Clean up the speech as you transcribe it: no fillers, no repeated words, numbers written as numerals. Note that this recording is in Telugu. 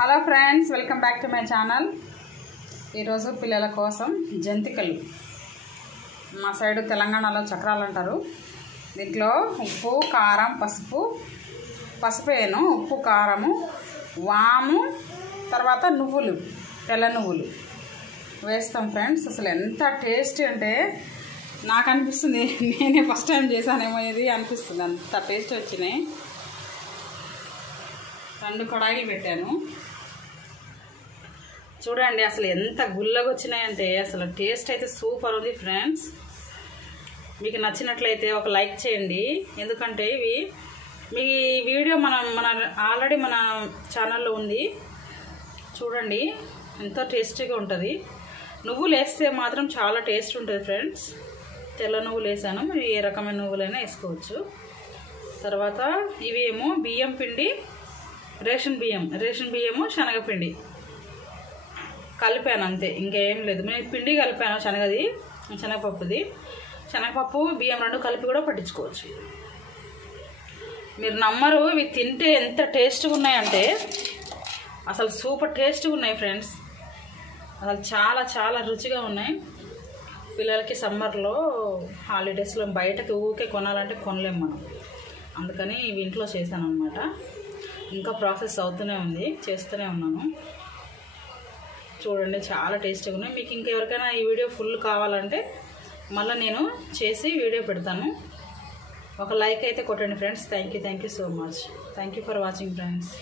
Hello friends, welcome back to my channel. ఈరోజు పిల్లల కోసం జంతికలు. మా సైడ్ తెలంగాణలో చక్రాలు అంటారు. దీంట్లో ఉప్పు, కారం, పసుపు వేను, ఉప్పు, కారము, వాము, తర్వాత నువ్వులు, తెల్ల నువ్వులు వేస్తాం ఫ్రెండ్స్. అసలు ఎంత టేస్టీ అంటే నాకు అనిపిస్తుంది, నేనే ఫస్ట్ టైం చేశానేమో ఇది అనిపిస్తుంది, అంత టేస్ట్ వచ్చినాయి. 2 కడాయిలు పెట్టాను. చూడండి అసలు ఎంత గుల్లగా వచ్చినాయంటే అసలు టేస్ట్ అయితే సూపర్ ఉంది ఫ్రెండ్స్. మీకు నచ్చినట్లయితే ఒక లైక్ చేయండి, ఎందుకంటే ఇవి మీ వీడియో మన ఆల్రెడీ మన ఛానల్లో ఉంది. చూడండి ఎంతో టేస్టీగా ఉంటుంది. నువ్వులు వేస్తే మాత్రం చాలా టేస్ట్ ఉంటుంది ఫ్రెండ్స్. తెల్ల నువ్వులు వేసాను, మీరు ఏ రకమైన నువ్వులైనా వేసుకోవచ్చు. తర్వాత ఇవి ఏమో బియ్యం పిండి, రేషన్ బియ్యము, శనగపిండి కలిపాను అంతే, ఇంకేం లేదు. నేను పిండి కలిపాను, శనగపప్పు బియ్యం 2 కలిపి కూడా పట్టించుకోవచ్చు. మీరు నమ్మరు, ఇవి తింటే ఎంత టేస్ట్గా ఉన్నాయంటే అసలు సూపర్ టేస్ట్గా ఉన్నాయి ఫ్రెండ్స్. అసలు చాలా చాలా రుచిగా ఉన్నాయి. పిల్లలకి సమ్మర్లో హాలిడేస్లో బయటకి ఊరికే కొనాలంటే కొనలేము మనం, అందుకని ఇవి ఇంట్లో చేశాను అనమాట. ఇంకా ప్రాసెస్ అవుతూనే ఉంది, చేస్తూనే ఉన్నాను. చూడండి చాలా టేస్టీగా ఉన్నాయి. మీకు ఇంకెవరికైనా ఈ వీడియో ఫుల్ కావాలంటే మళ్ళీ నేను చేసి వీడియో పెడతాను. ఒక లైక్ అయితే కొట్టండి friends. Thank you so much. Thank you for watching friends.